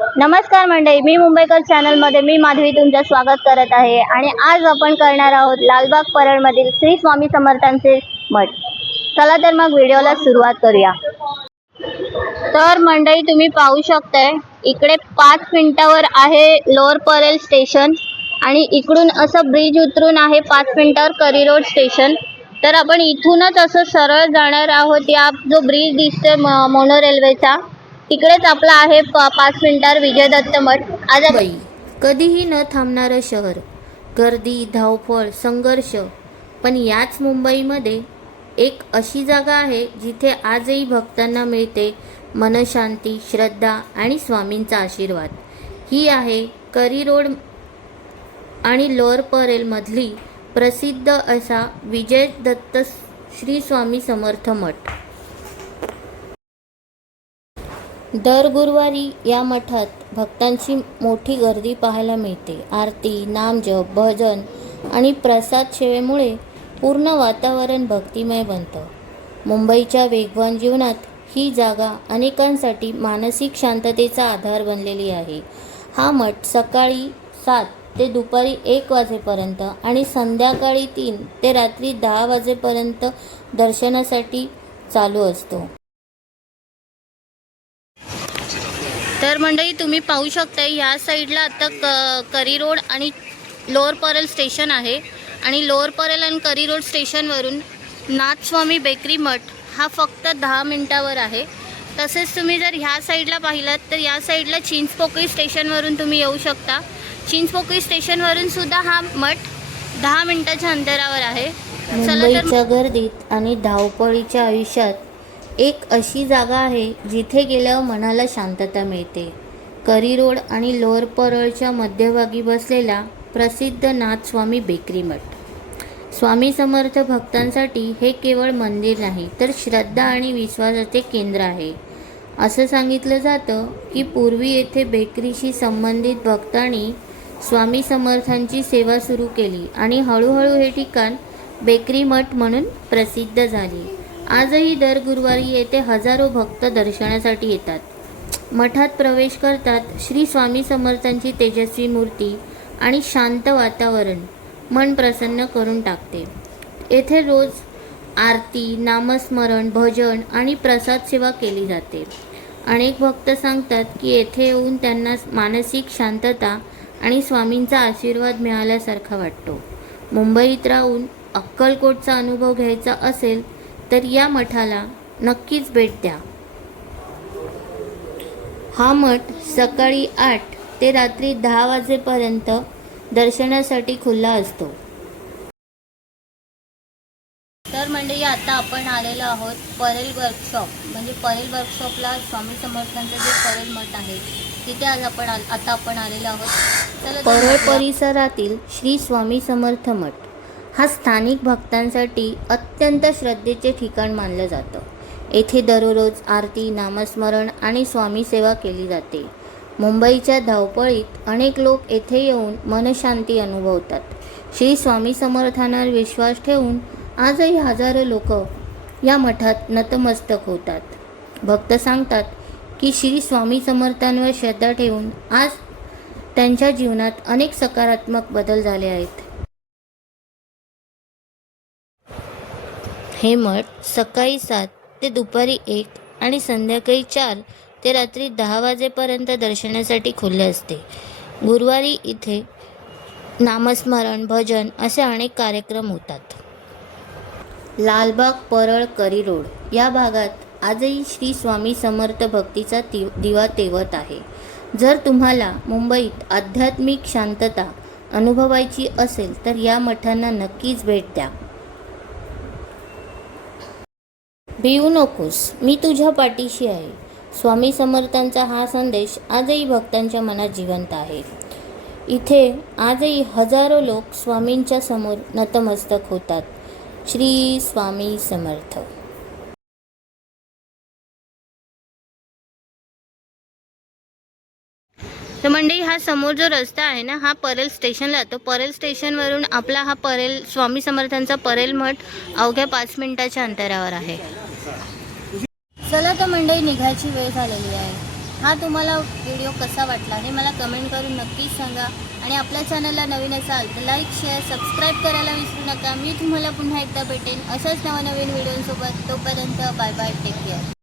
नमस्कार मंडळी, मी मुंबईकर चॅनलमध्ये मी माधवी तुमचं स्वागत करत आहे आणि आज आपण करणार आहोत लालबाग परळमधील श्री स्वामी समर्थांचे मठ। चला तर मग व्हिडिओला सुरुवात करूया। तर मंडळी तुम्ही पाहू शकताय इकडे 5 मिनिटावर आहे लोअर परेल स्टेशन आणि इकडून असं ब्रिज उतरून आहे 5 मिनिटावर करी रोड स्टेशन। तर आपण इथूनच असं सरळ जाणार आहोत। या जो ब्रिज दिसतोय मोनो रेल्वेचा तिकडेच आपला आहे 5 मिनिटावर विजय दत्त मठ। आज मुंबई कधीही न थांबणारं शहर, गर्दी, धावपळ, संघर्ष, पण याच मुंबईमध्ये एक अशी जागा आहे जिथे आजही भक्तांना मिळते मनशांती, श्रद्धा आणि स्वामींचा आशीर्वाद। ही आहे करी रोड आणि लोअर परेल मधली प्रसिद्ध असा विजय दत्त श्री स्वामी समर्थ मठ। दर गुरुवारी या मठात भक्तांची मोठी गर्दी पाहायला मिळते। आरती, नामजप, भजन आणि प्रसाद सेवेमुळे पूर्ण वातावरण भक्तिमय बनतं। मुंबईच्या वेगवान जीवनात ही जागा अनेकांसाठी मानसिक शांततेचा आधार बनलेली आहे। हा मठ सकाळी 7 ते दुपारी 1 वाजेपर्यंत आणि संध्याकाळी 3 ते रात्री 10 वाजेपर्यंत दर्शनासाठी चालू असतो। तर मंडळी तुम्ही पाहू शकता या साईडला आता करी रोड आणि लोअर परेल स्टेशन आहे आणि लोअर परेल आणि करी रोड स्टेशनवरून नाथस्वामी बेकरी मठ हा फक्त 10 मिनिटावर आहे। तसेच तुम्ही जर ह्या साईडला पाहिलात तर या साईडला चिंचपोकळी स्टेशनवरून तुम्ही येऊ शकता। चिंचपोकळी स्टेशनवरून सुद्धा हा मठ 10 मिनिटाच्या अंतरावर आहे। मुंबईच्या गर्दीत आणि धावपळीच्या आयुष्यात एक अशी जागा आहे जिथे गेल्यावर मनाला शांतता मिळते। करी रोड आणि लोअर परळच्या मध्यभागी बसलेला प्रसिद्ध नाथस्वामी बेकरी मठ। स्वामी समर्थ भक्तांसाठी हे केवळ मंदिर नाही तर श्रद्धा आणि विश्वासाचे केंद्र आहे। असं सांगितलं जातं की पूर्वी येथे बेकरीशी संबंधित भक्तांनी स्वामी समर्थांची सेवा सुरू केली आणि हळूहळू हे ठिकाण बेकरी मठ म्हणून प्रसिद्ध झाले। आजही दर गुरुवारी येथे हजारो भक्त दर्शनासाठी येतात। मठात प्रवेश करतात श्री स्वामी समर्थांची तेजस्वी मूर्ती आणि शांत वातावरण मन प्रसन्न करून टाकते। येथे रोज आरती, नामस्मरण, भजन आणि प्रसाद सेवा केली जाते। अनेक भक्त सांगतात की येथे येऊन त्यांना मानसिक शांतता आणि स्वामींचा आशीर्वाद मिळाल्यासारखा वाटतो। मुंबईत राहून अक्कलकोटचा अनुभव घ्यायचा असेल तर या मठाला नक्कीच भेट द्या। हा मठ सकाळी 8 ते रात्री 10 वाजेपर्यंत दर्शनासाठी खुला असतो। तर मंडळी आता आपण आलेलो आहोत परेल वर्कशॉप, म्हणजे परेल वर्कशॉपला स्वामी समर्थांचं जे परेल मठ आहे तिथे आज आपण आलेलो आहोत। परळ परिसरातील श्री स्वामी समर्थ मठ हा स्थानिक भक्तांसाठी अत्यंत श्रद्धेचे ठिकाण मानलं जातं। येथे दररोज आरती, नामस्मरण आणि स्वामी सेवा केली जाते। मुंबईच्या धावपळीत अनेक लोक येथे येऊन मनशांती अनुभवतात। श्री स्वामी समर्थांवर विश्वास ठेवून आजही हजारो लोक या मठात नतमस्तक होतात। भक्त सांगतात की श्री स्वामी समर्थांवर श्रद्धा ठेवून आज त्यांच्या जीवनात अनेक सकारात्मक बदल झाले आहेत। हे मठ सकाळी 7 ते दुपारी 1 आणि संध्याकाळी 4 ते रात्री 10 वाजेपर्यंत दर्शनासाठी खुले असते। गुरुवारी इथे नामस्मरण, भजन असे अनेक कार्यक्रम होतात। लालबाग, परळ, करी रोड या भागात आजही श्री स्वामी समर्थ भक्तीचा दिवा तेवत आहे। जर तुम्हाला मुंबईत आध्यात्मिक शांतता अनुभवायची असेल तर या मठांना नक्कीच भेट द्या। भिवू नकोस, मी तुझ्या पाठीशी आहे। स्वामी समर्थांचा हा संदेश आजही भक्तांच्या मनात जिवंत आहे। इथे आजही हजारो लोक स्वामींच्या समोर नतमस्तक होतात। श्री स्वामी समर्थ। तर मंडळी हा समोर जो रस्ता आहे ना हा परेल स्टेशनला जातो। परेल स्टेशनवरून आपला हा परेल स्वामी समर्थांचा परेल मठ अवघ्या 5 मिनिटाच्या अंतरावर आहे। चला तर मंडळी निघायची वेळ झालेली आहे। हा तुम्हाला व्हिडिओ कसा वाटला हे मला कमेंट करून नक्कीच सांगा. आणि आपल्या चॅनलला नवीन असाल तर लाईक शेअर सबस्क्राईब करायला विसरू नका. मी तुम्हाला पुन्हा एकदा भेटेन अशाच नवनवीन व्हिडिओसोबत. तोपर्यंत बाय बाय, टेक केअर.